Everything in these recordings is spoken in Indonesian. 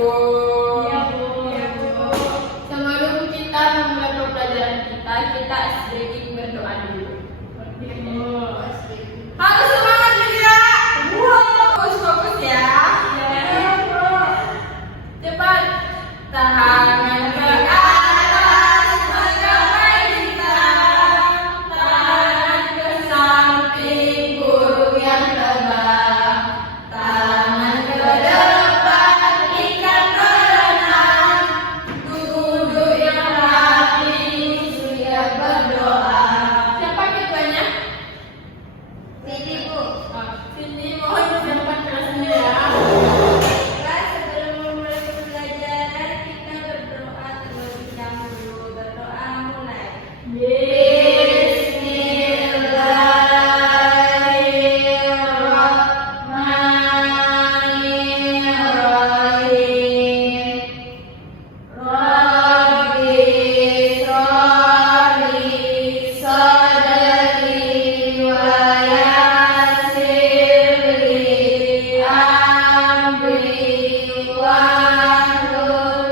Iya, Bu. Iya, Bu. Sebelum kita memulai pembelajaran kita, sedikit berdoa dulu. Harus semangat juga. Fokus ya. Iya, Bu. Cepat. Tangan ke atas, menggapai bintang. Tangan ke samping, burung yang terbang. Tangan ke depan, ikan berenang. Duduk yang rapi, surya berdoa. Siapa ketuanya? Sini, Bu. Sini mohon persiapkan kelasnya ya. Kelas, sebelum memulai pembelajaran, kita berdoa terlebih dahulu. Berdoa mulai. Bismillahirrahmanirrahim. Rabbi sholli sadri wa yassir li amri wahlul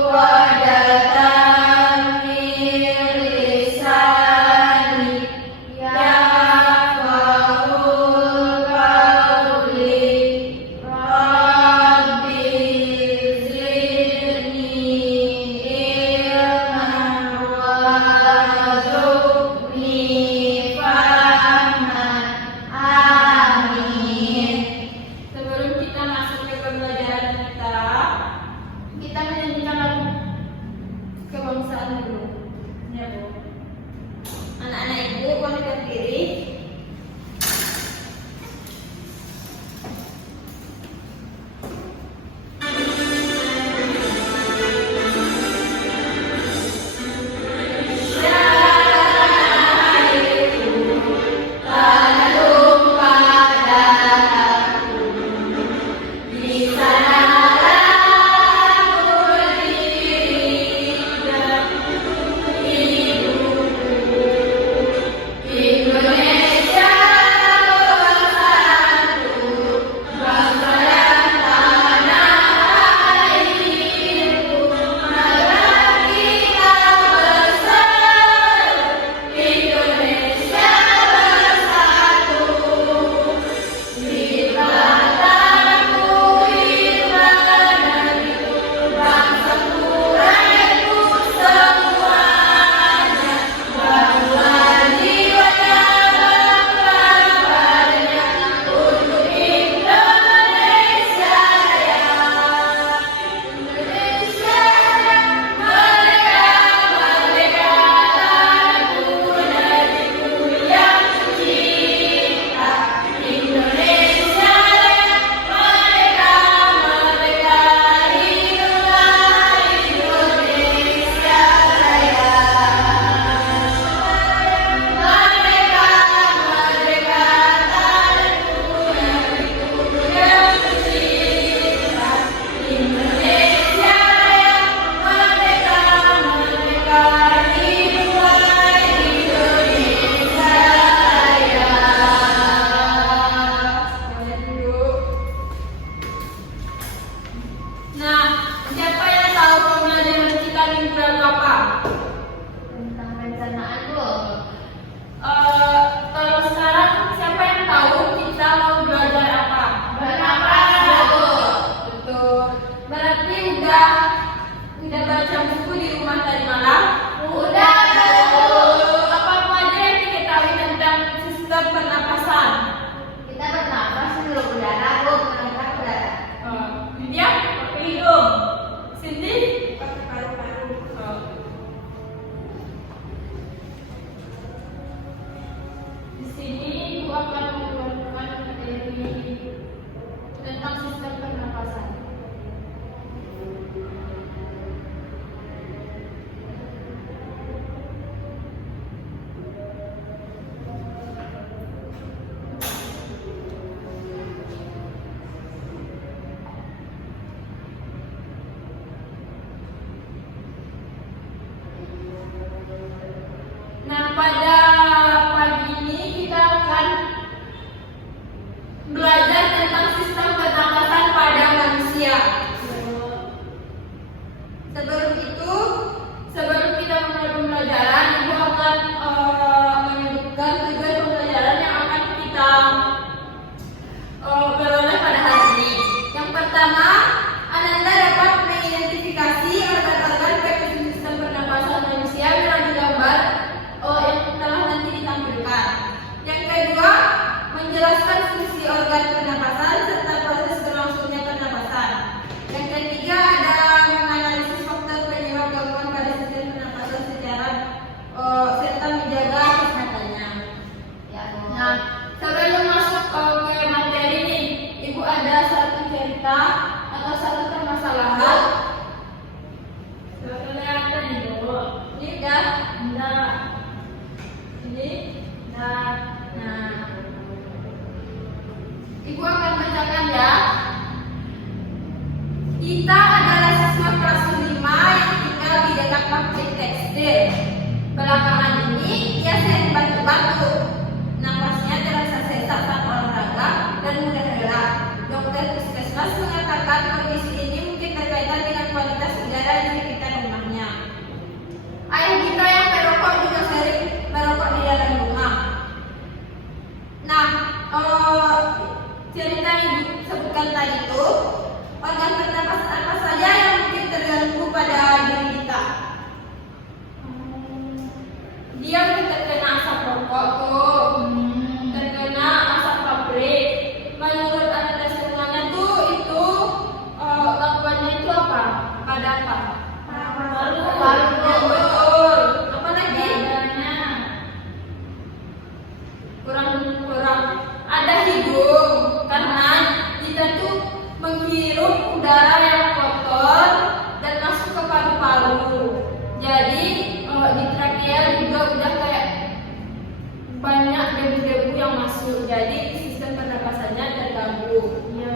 'uqdatam min lisani yafqahul qawli. Rabbi zidni ilman warzuqni fahman. Amin. Sebelum kita masuk ke pembelajaran kita menyanyikan lagu kebangsaan dulu. Ya, Bu. Anak-anak Ibu, boleh berdiri. Indonesia bersatu, bangsa dan tanah airku. Marilah kita bersatu, Indonesia bersatu. Bila takut negeriku, bangsaku, rakyatku semuanya. Bantuan jiwanya, bangga padanya, untuk Indonesia Raya. Indonesia merdeka, merdeka, tanahku, negeriku yang tercinta. Indonesia Raya, merdeka, merdeka, hiduplah Indonesia Raya. Merdeka, merdeka, tanahku, negeriku yang tercinta. Indonesia Raya, merdeka, merdeka, hiduplah Indonesia Raya. Nah, siapa yang tahu pembelajaran kita minggu lalu apa? Tentang perencanaan, Bu. Kalau sekarang siapa yang tahu kita mau belajar apa? Bernapas, Bu. Betul. Berarti udah baca buku di rumah tadi malam? Udah, Bu. Apa aja yang diketahui tentang sistem pernapasan? Kita bernapas dulu udara, Bu. Menangkap udara. Dia pakai hidung. Cindy pakai paru-paru. Di sini Ibu akan mengeluarkan materi tentang sistem pernapasan. permasalahan. Kelihatan itu. Ini udah. Enggak. Ini. Nah. Nah. Ibu akan bacakan ya. Kita adalah siswa kelas 5 yang tinggal di dekat pabrik tekstil. Belakangan ini ia sering batu-batu. Napasnya terasa sesak saat olahraga dan mudah lelah. Dokter puskesmas mengatakan kondisi ini mungkin berkaitan dengan kualitas udara di sekitar rumahnya. Ayah kita yang merokok juga sering merokok di dalam rumah. Nah, cerita yang disebutkan tadi itu organ pernapasan apa saja yang mungkin terganggu pada diri kita? Dia mungkin terkena asap rokok tuh, terkena asap pabrik. Menurut analisis semuanya tuh itu lakukannya itu apa? Pada apa? Paru. Betul. Apa lagi? Kurang ada hidung karena kita tuh menghirup udara yang kotor dan masuk ke paru-paru. Jadi di trakea juga udah kayak banyak debu-debu yang masuk. Jadi sistem pernapasannya terganggu. Iya.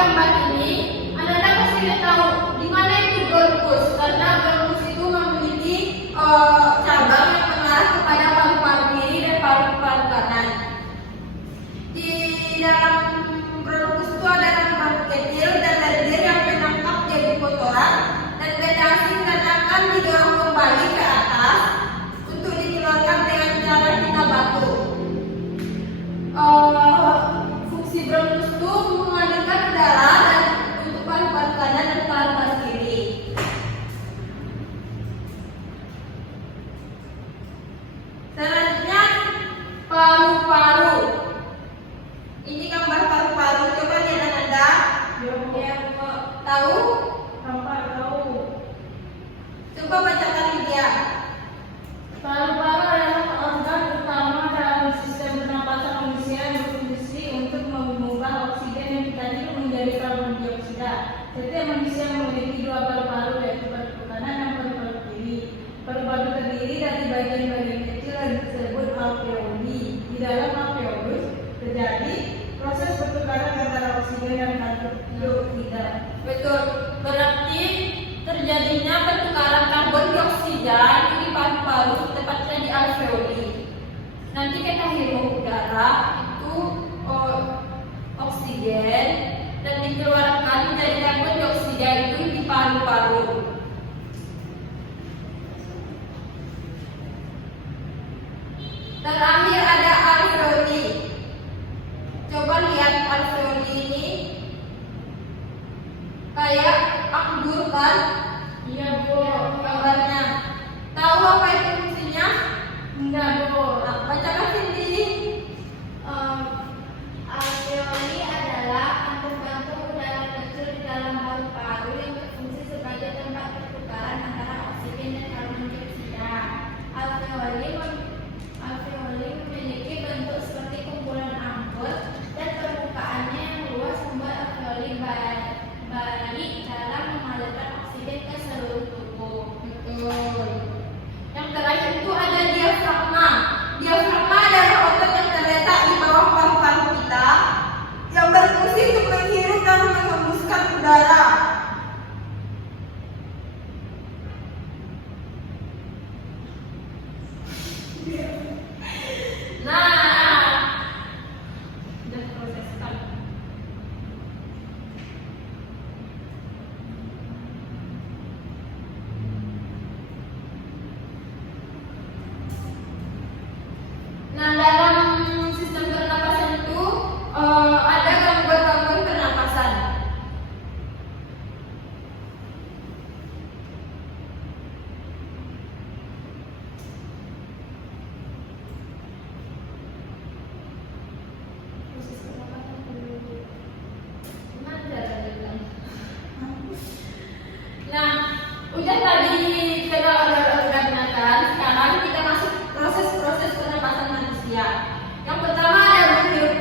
gambar ini, Anda pasti sudah tahu di mana itu bronkus, karena bronkus itu memiliki cabang yang mengarah kepada paru-paru kiri dan paru-paru kanan. Di dalam bronkus itu ada rambut kecil dan lendir yang menangkap jadi kotoran, dan benda asing dan akan didorong kembali ke atas untuk dikeluarkan dengan cara kita batu. Fungsi bronkus itu mengalirkan udara dan untuk paru-paru kanan dan paru-paru kiri. Selanjutnya paru-paru. Ini gambar paru-paru. Coba lihat Anda. Ya, tahu? Tahu. Coba bacakan dia. Paru-paru adalah organ utama dalam sistem pernapasan manusia yang berfungsi untuk mengubah oksigen yang kita hirup menjadi karbon dioksida. Setiap manusia memiliki dua paru-paru, yaitu paru-paru kanan dan paru-paru kiri. Paru-paru terdiri dari bagian-bagian kecil yang disebut alveoli. Di dalam alveolus terjadi proses pertukaran antara oksigen dan karbon dioksida. Betul. Berarti terjadinya pertukaran karbon dioksida di paru-paru, tepatnya di alveoli. Nanti kita hirup udara itu oksigen dan dikeluarkan menjadi karbon dioksida itu di paru-paru. Terakhir ada alveoli. Coba lihat alveoli ini. Kayak anggur kan? Iya, Bu. Gambarnya. Tahu apa itu fungsinya? Enggak, Bu. Nah, bacakan sendiri. Alveoli adalah kantung-kantung udara kecil di dalam paru-paru yang berfungsi sebagai tempat pertukaran antara oksigen dan karbon dioksida. Alveoli memiliki bentuk seperti kumpulan anggur dan permukaannya yang luas membuat alveoli baik dalam mengalirkan oksigen ke seluruh tubuh. Betul. Yang terakhir itu ada diafragma. Diafragma adalah otot yang terletak di bawah paru-paru kita yang berfungsi untuk menghirup dan menghembuskan udara. Nah, Sudah proseskan. dalam sistem pernapasan itu ada gangguan-gangguan pernapasan. Nah, udah tadi kita udah gunakan. Sekarang kita masuk proses-proses pernapasan manusia. Yang pertama ada menghirup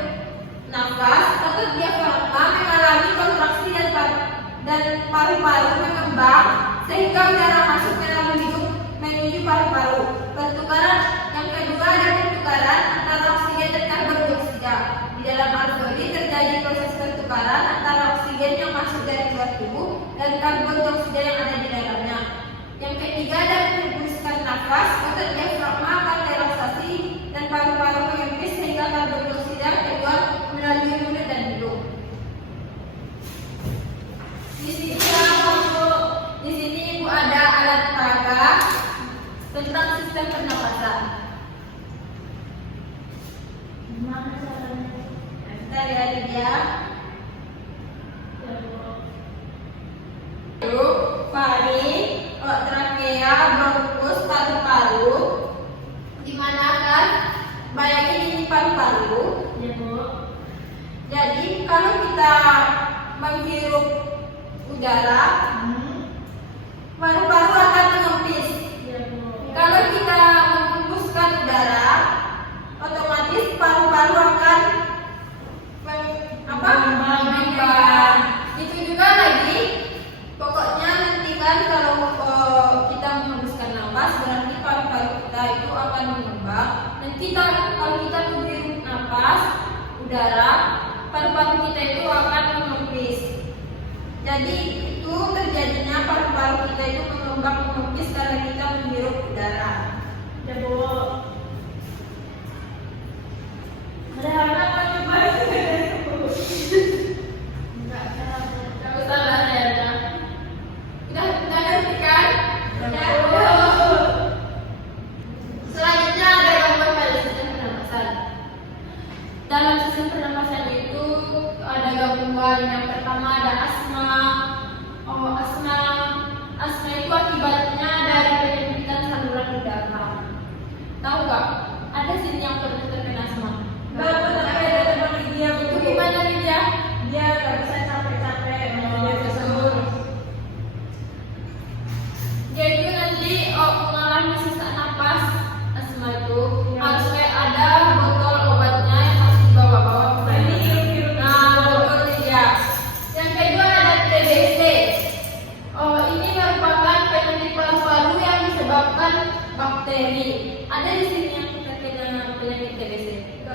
nafas. Otot diafragma mengalami kontraksi dan paru-paru mengembang sehingga udara masuk melalui hidung menuju paru-paru. Pertukaran yang kedua ada pertukaran antara oksigen dan karbon dioksida. Di dalam alveoli terjadi proses pertukaran antara oksigen yang masuk dari luar tubuh dan karbon dioksida yang ada di dalamnya. Yang ketiga ada menghembuskan nafas. Otot diafragma akan relaksasi dan paru-paru mengempis sehingga karbon dioksida keluar melalui mulut dan hidung. Di sini Ibu ada alat peraga tentang sistem pernapasan. Gimana caranya? Kita lihat dia. Ya, Bu. Faring, trakea, bronkus, paru-paru. Di mana kan? Bayangin ini paru-paru. Ya, Bu. Jadi kalau kita menghirup udara, paru-paru akan mengempis. Ya, Bu. Kalau kita menghembuskan udara, otomatis paru-paru akan mengembang. Itu juga lagi. Pokoknya nanti kan kalau kita menghembuskan nafas, berarti paru-paru kita itu akan mengembang. Nanti kalau kita menghirup nafas udara, paru-paru kita itu akan mengempis. Jadi itu terjadinya paru-paru kita itu mengembang mengepis karena kita menghirup udara. Ya Bu. Ada apa coba? Enggak salah. Kamu salah ya. Udah ngerti kan? Ya. Selanjutnya ada gangguan pada sistem pernapasan. Dalam sistem pernapasan itu ada gangguan. Yang pertama ada asma. Asma itu akibatnya dari penyempitan saluran udara. Tahu nggak? Ada sini yang pernah terkena asma. Baru tapi ada teman dia Itu gimana nih dia? Dia nggak bisa capek-capek, dia kesel. Dia itu nanti mengalami sesak napas. Asma itu harus kayak ada botol obatnya yang harus dibawa-bawa ke Ini Nah, betul dia. Yang kedua ada TBC. Ini merupakan penyakit paru-paru yang disebabkan bakteri. Ada di sini yang terkena penyakit TBC.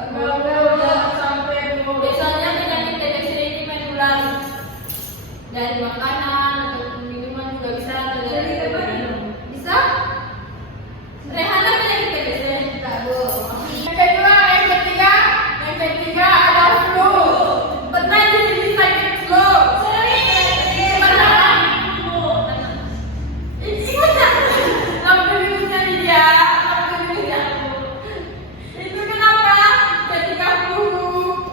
jangan sampai Bu. Biasanya penyakit TBC ini menular dari makanan atau minuman juga bisa. Jadi gimana? Bisa? Rehana penyakit TBC. Enggak, Bu. Yang ketiga ada flu. Pernah jadi sakit flu? Sering. Pernah. Ini mana? Lampu minusnya dia. Lampu minusnya. Itu kenapa? Ketika flu,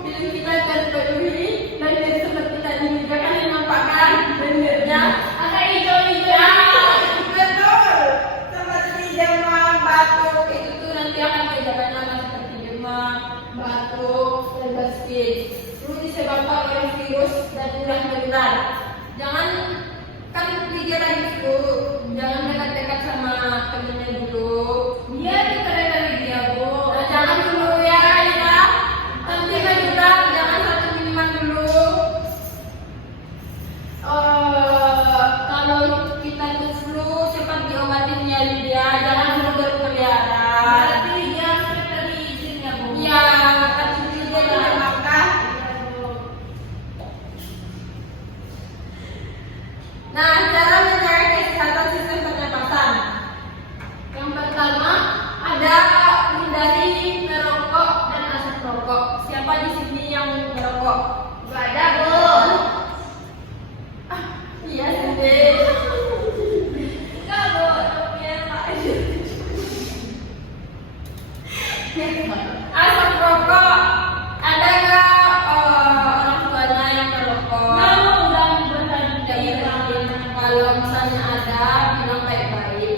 bilik kita terpenuhi dan dia seperti tadi juga kan yang nampakkan bendernya ada hijau-hijau. Betul. Seperti demam, batuk itu tuh nanti akan gejala seperti demam, batuk, dan batuk. Flu disebabkan oleh virus dan ulah menular. Jangan kan dia lagi flu, jangan dekat-dekat sama temennya dulu. Dia dekat dia Bu. Nah, jangan dulu ya, nanti menular, jangan satu minuman dulu. Kalau kita tuh flu, cepat diobatin nyari dia, jangan dulu berkeliaran. Berarti dia harus dari izin ya Bu. Ya, kasih dia tidak makan. Nah, cara menjaga kesehatan sistem pernapasan. Yang pertama ada hindari merokok dan asap rokok. Siapa di sini yang merokok? Enggak ada, Bu. Iya sih. Enggak, Bu. Tapi ya, Pak. Asap rokok. Ada nggak orang tuanya yang merokok? Udah bertanya. Kalau misalnya ada, bilang baik-baik.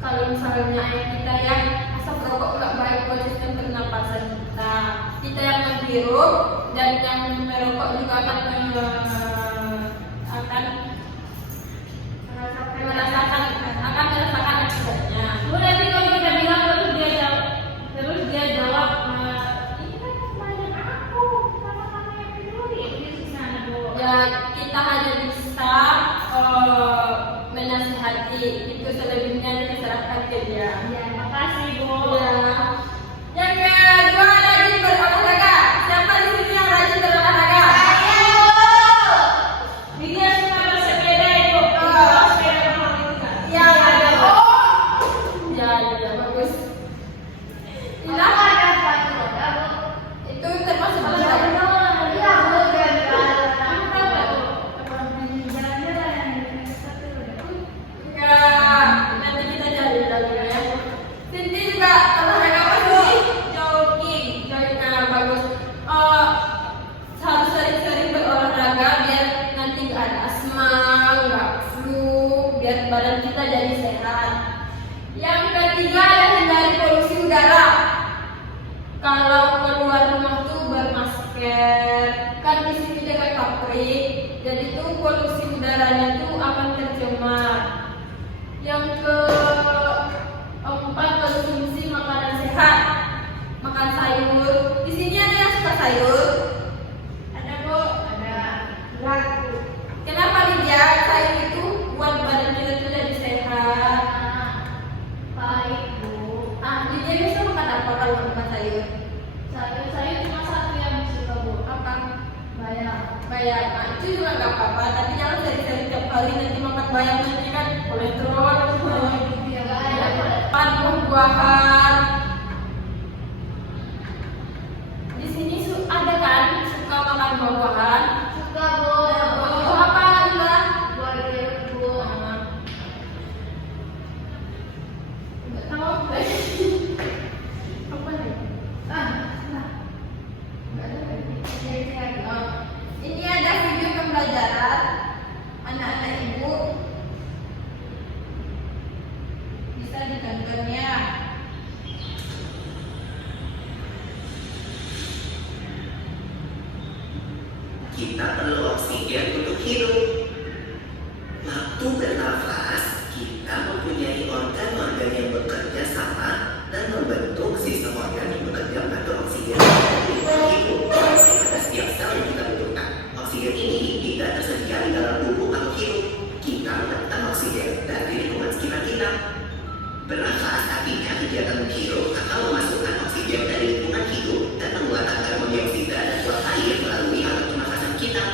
Kalau misalnya ayah kita yang asap rokok nggak baik buat sistem pernapasan kita. Kita yang menghirup dan yang merokok juga akan merasakan akibatnya. Bu, nanti kalau kita bilang terus dia jawab, ini kan pertanyaan aku, sama kamu yang peduli. Itu gimana Bu? Ya kita hanya bisa menasihati, itu selebihnya diserahkan ke dia. Ya, makasih Bu. Ya. Yang kedua rajin berolahraga. Siapa di sini yang rajin berolahraga? Dia suka bersepeda Bu. Sepeda motor itu kan? Ya ada. Oh, ya bagus. Aku Nah, ada sepatu roda, Bu. itu termasuk Kalau olahraga. Iya, Bu. Kamu tahu nggak tuh? Jalan-jalan yang satu udah. Enggak, nanti kita cari lagi ya. Cindy juga olahraga apa sih? Jogging. Nah, bagus. Harus sering-sering berolahraga biar nanti nggak ada asma, nggak flu, biar badan kita jadi sehat. Yang ketiga adalah hindari polusi udara. Kalau keluar rumah tuh bermasker. Kan di sini dekat pabrik, jadi tuh polusi udaranya tuh akan tercemar. Yang keempat konsumsi makanan sehat, makan sayur. Di sini ada yang suka sayur. Ada Bu? Ada. Kenapa Lydia? Sayur itu buat badan kita tuh jadi sehat. Baik, Bu. Lydia bisa makan apa kalau makan sayur? Sayur cuma satu yang disuka, Bu. Apa? Bayam. Bayam. Nah, itu juga nggak apa-apa, tapi jangan makan banyak nanti kan kolesterol. Ya guys. Makan buah-buahan. Di sini ada kan suka makan buah-buahan? Suka Bu. Oh, apa juga? Buah jeruk Bu. Nggak tahu apa nih? Ini ada video pembelajaran anak-anak ibu. Bisa ditontonnya. Kita perlu oksigen untuk hidup. Waktu bernafas, kita mempunyai organ-organ yang bekerja sama dan membentuk sistem organ yang bekerja membantu oksigen untuk hidup. Pada setiap sel yang kita butuhkan, oksigen ini tidak tersedia di dalam tubuh makhluk hidup. Kita mendapatkan oksigen dari lingkungan sekitar kita. Bernafas artinya kegiatan menghirup atau memasukkan oksigen dari lingkungan hidup dan mengeluarkan karbon dioksida dan uap air melalui alat pernafasan kita.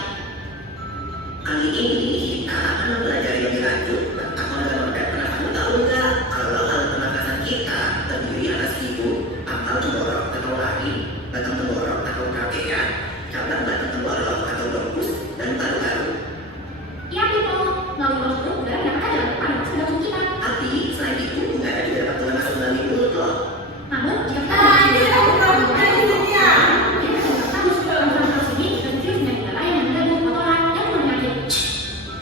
Kali ini kita akan mempelajari lebih lanjut tentang organ-organ pernafasan. Tahu nggak kalau alat pernafasan kita terdiri atas hidung, pangkal tenggorok atau lari, batang tenggorok atau trakea, cabang batang tenggorok atau lobus, dan paru-paru. Ya betul, melalui masuk udara dapatkan dalam pernafasan jantung kita. Tapi selain itu nggak ada juga dapat pernafasan melalui mulut loh. Namun jika kita Nah, ini aku pernah di sini ya. kita menggunakan pernafasan ini terjadi dengan udara yang menggabung kotoran dan penyakit.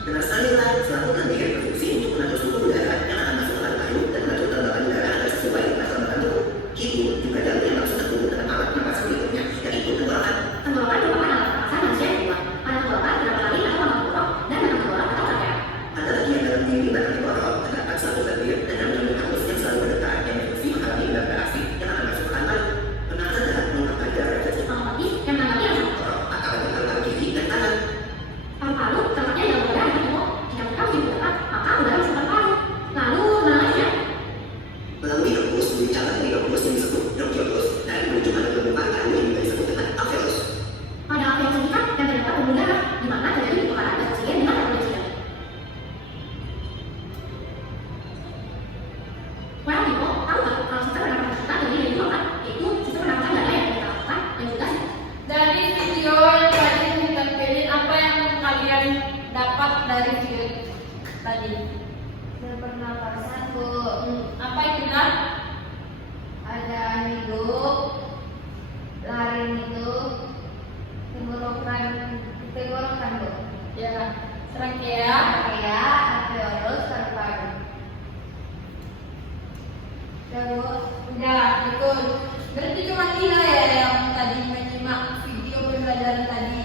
Benar sekali lah, selaput dan bikin berfungsi untuk mengatur suhu udara yang akan masuk ke paru-paru dan mengatur tembakan udara agar sesuai dengan tembakan tubuh. Hidung juga jalur yang langsung terhubung dengan alat pernafasan berikutnya, yaitu tenggorokan. Tenggorokan merupakan alat pernafasan manusia yang kedua. Pada tenggorokan terdapat lari atau batang tenggorok dan batang tenggorok atau trakea. Ada lagi yang dalam diri batang tenggorok, terdapat satu lendir dan yang halus yang selalu berdetak yang berfungsi mengalami udara asing yang akan masuk ke paru. Pernah ada mengapa ada Otomatis yang menangani rasa tenggorok atau ada paru-paru kiri dan kanan. paru-paru tempatnya dalam udara yang penuh. Jika kita masih berdetak, maka udara masuk ke paru. Lalu mana lainnya? Melalui rebus, berbicara dari rebus yang disebut bronkiolus, dari ujung ada beberapa paru yang juga disebut dengan alveolus. Pada alveolus ini kan yang terdapat pembuluh darah, di mana terjadi pertukaran gas oksigen dengan karbon dioksida. Well, people, tahu nggak kalau sistem pernafasan kita terdiri dari dua kan? Yaitu sistem pernafasan darah yang kita lakukan dan juga Dari video yang tadi kita pilih, apa yang kalian dapat dari video tadi? Berpernapasan Bu. Apa yang benar? Ada hidup, lari hidup, tenggorokan Bu. Ya, trakea. Trakea, alveolus, paru-paru. Ya Bu. Udah, betul. Berarti cuma Tina ya yang tadi menyimak video pembelajaran tadi.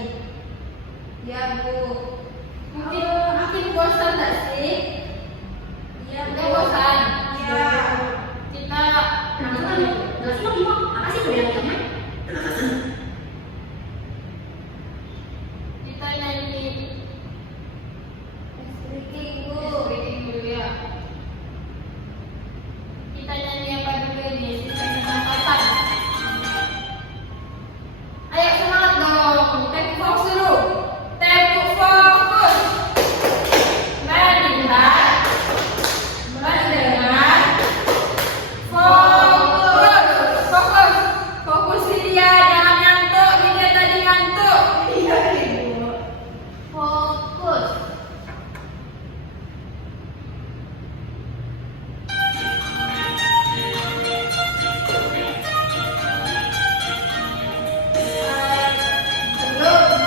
Ya Bu. Mungkin bosan nggak sih? Ya Udah bosan. Ya. Kita pernafasan itu. Jelas itu, Bimo. Apa sih perbedaan? Pernafasan kita nyanyi Breathing Bu. breathing dulu ya. Kita nyanyi apa dulu ini? Sistem pernapasan. Ayo semangat dong. Tempo fokus dulu. Tempo fokus. Melihat, mendengar, fokus, fokus, fokus dia, jangan ngantuk. Dia tadi ngantuk. Iya ibu. Fokus. Belum.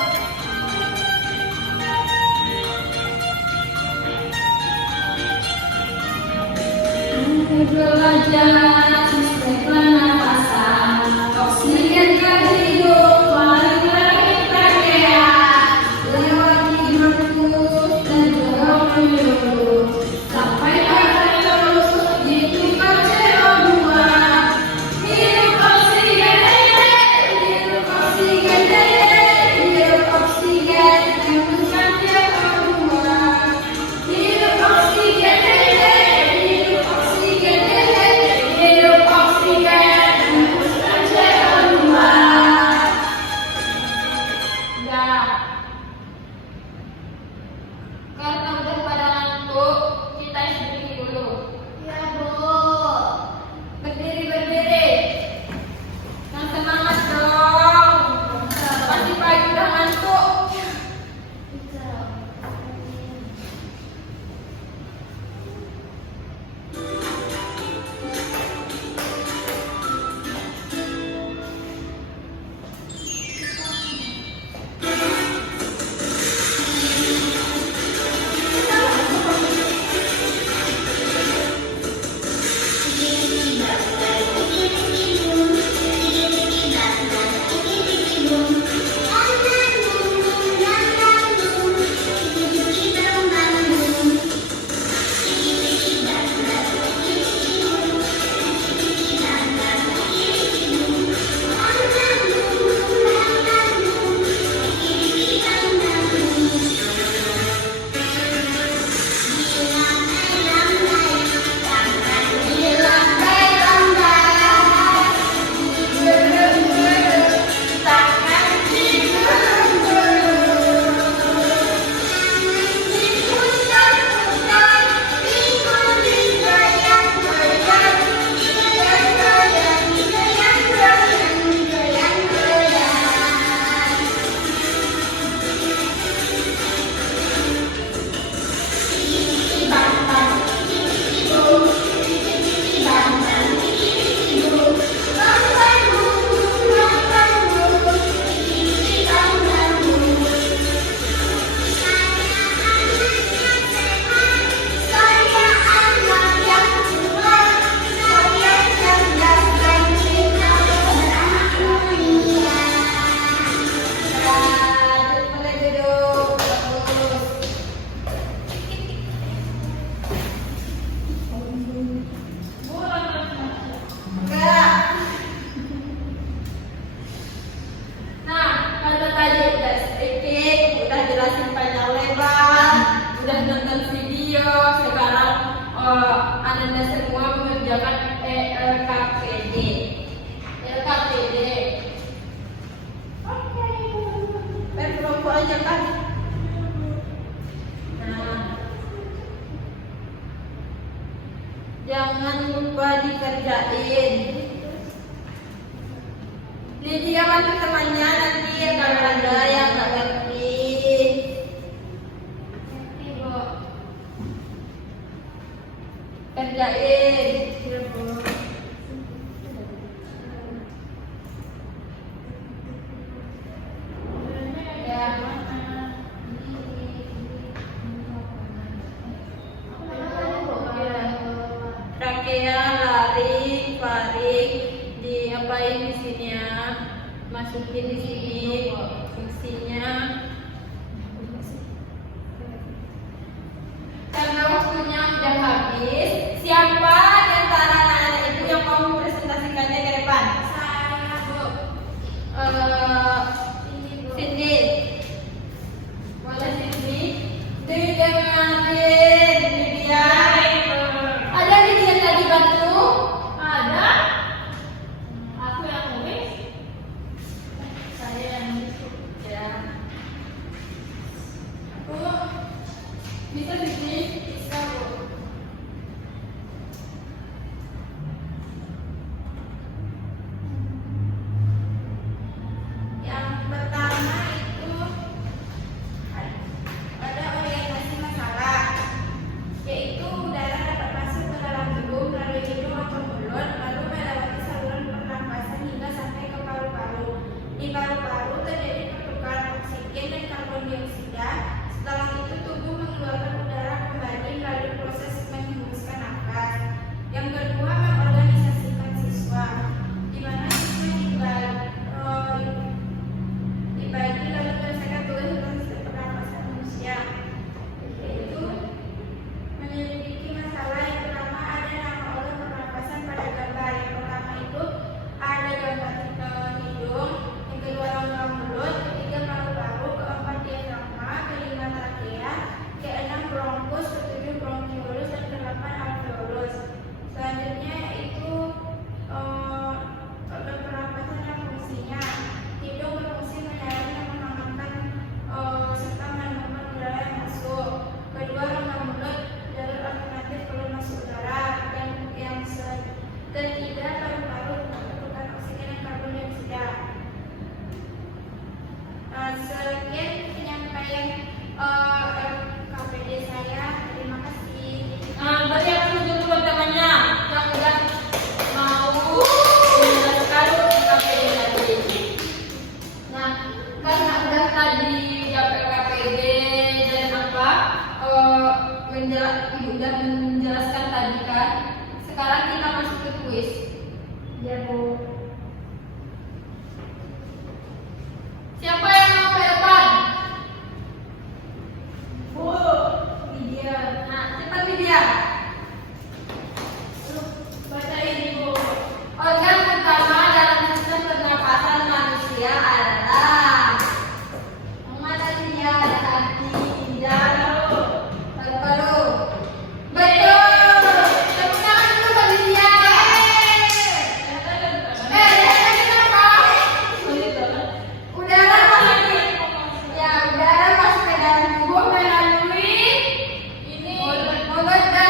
Belajar sistem pernapasan, oksigen ke hidup, melalui trakea, lewati berfus dan juga menyurut, sampai alveolus ditukar CO2. Hidup oksigen, hidup oksigen, hidup oksigen, hembuskan CO2. Hidup oksigen, hidup oksigen, hidup oksigen, hembuskan CO2. Ya, karena udah pada Anda semua mengerjakan LKPD. LKPD. Oke. Berkelompok aja kan. Nah, jangan lupa dikerjain. Lydia bantu temannya nanti kalau ada yang nggak ngerti. Bu. Kerjain. Rangkaian lari, faring, diapain di sini ya? Masukin di sini fungsinya. Karena waktunya udah habis, siapa di antara anak-anak itu yang mau mempresentasikannya ke depan? Saya, Bu. Ini, Bu. Cindy. Boleh Cindy? Dewi janganin, Lydia. Ada Lydia tadi bantu? Ada? Aku yang nulis. Saya yang nulis. Ya. Bu. Bisa Cindy? Bisa, Bu. Yang pertama itu ada orientasi masalah, yaitu udara dapat masuk ke dalam tubuh melalui hidung atau mulut, lalu melewati saluran pernapasan hingga sampai ke paru-paru. Di paru-paru terjadi pertukaran oksigen dan karbon dioksida. Setelah itu tubuh mengeluarkan udara kembali melalui proses menghembuskan nafas. Yang kedua, mengorganisasikan siswa, di mana siswa dibagi lalu menyelesaikan tugas tentang sistem pernapasan manusia, yaitu menyelidiki masalah. Yang pertama ada nama organ pernapasan pada gambar. Yang pertama itu ada gambar hidung, yang kedua rongga mulut, ketiga paru-paru, keempat diafragma, kelima trakea, keenam bronkus, ketujuh bronkiolus, dan kedelapan alveolus. Selanjutnya itu organ pernapasan yang fungsinya. Hidung berfungsi menyaring dan menghangatkan serta menembus udara yang masuk. Kedua, rongga mulut jalur alternatif keluar masuk udara. Dan yang ketiga, paru-paru untuk pertukaran oksigen dan karbon dioksida. Sekian penyampaian KPD saya. Terima kasih. Beri aku tunjuk dulu temannya yang udah mau menjelaskan KPD tadi. Nah, karena udah tadi ya PKPD dan apa ibu udah menjelaskan tadi kan. Sekarang kita masuk ke kuis. Ya, Bu. Siapa yang mau ke depan? Bu, Lydia. Nah, cepat Lydia. Baca ini, Bu. Organ utama dalam sistem pernapasan manusia adalah yang mana dia? Ada hati, ginjal, paru-paru. Betul. Tepuk tangan dulu buat Lydia. Tadi kenapa? Udara masuk. Ya, udara masuk ke dalam tubuh melalui mulut dan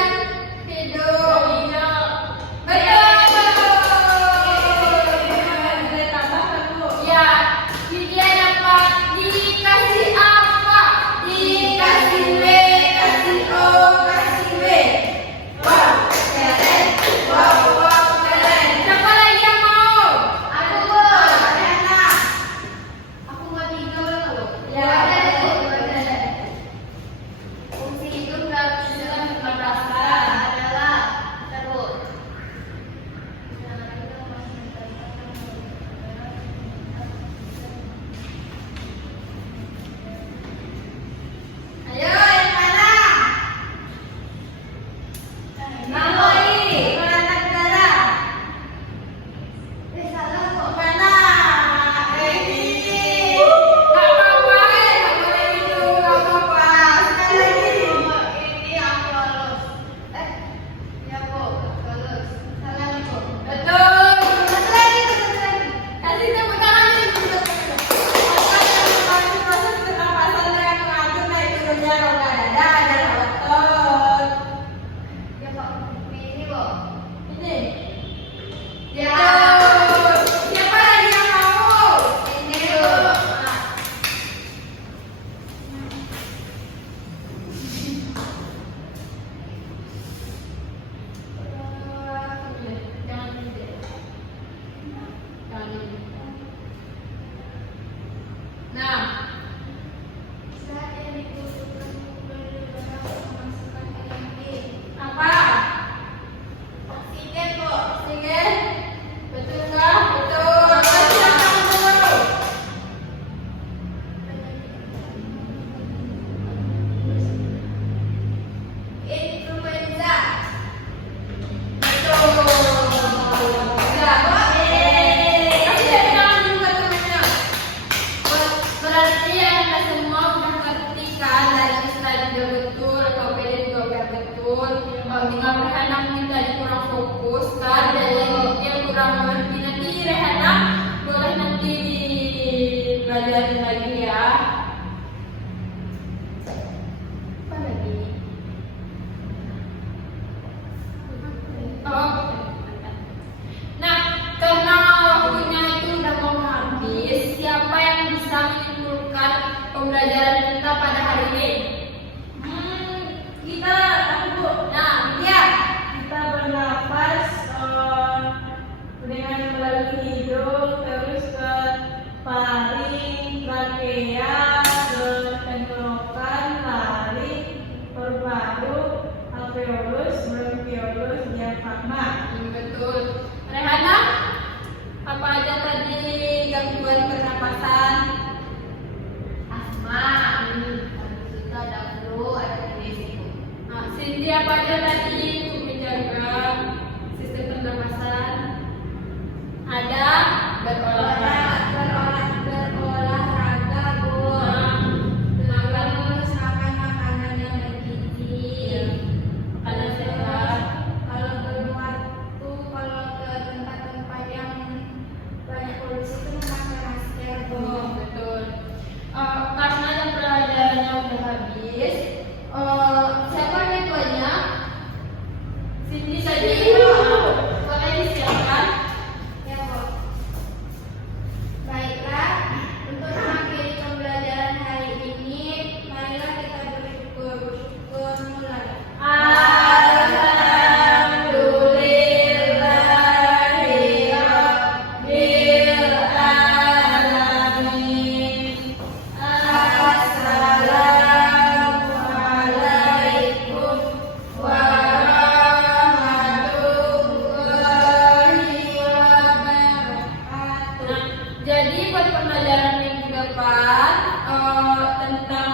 tinggal Rehana mungkin tadi kurang fokus kan, dan yang kurang mengerti nanti Rehana boleh nanti dipelajarin lagi ya. Apa lagi? Oh. Nah, karena waktunya itu udah mau habis, siapa yang bisa menyimpulkan pembelajaran kita pada hari ini? Kita bernafas dengan melalui hidung, terus ke faring, trakea, ke tenggorokan, tarik, paru-paru, alveolus, bronkiolus, diafragma. Betul. Rehana, apa aja tadi gangguan pernapasan? Asma, habis itu ada flu, ada TBC. Nah, Cindy, apa aja tadi untuk menjaga sistem pernapasan? Ada Berolahraga, Bu. Terus makan makanan yang bergizi. makanan sehat. Kalau keluar tuh, kalau ke tempat-tempat yang banyak polusi itu memakai masker, Bu. Betul. Karena yang pelajarannya udah habis, siapa yang tuanya? Cindy tadi. Boleh disiapkan. Ya, Bu. Baiklah, untuk mengakhiri pembelajaran hari ini, marilah kita bersyukur mulai. Alhamdulillahirrahmanirrahim. Assalamualaikum warahmatullahi wabarakatuh. Nah, jadi buat pembelajaran minggu depan tentang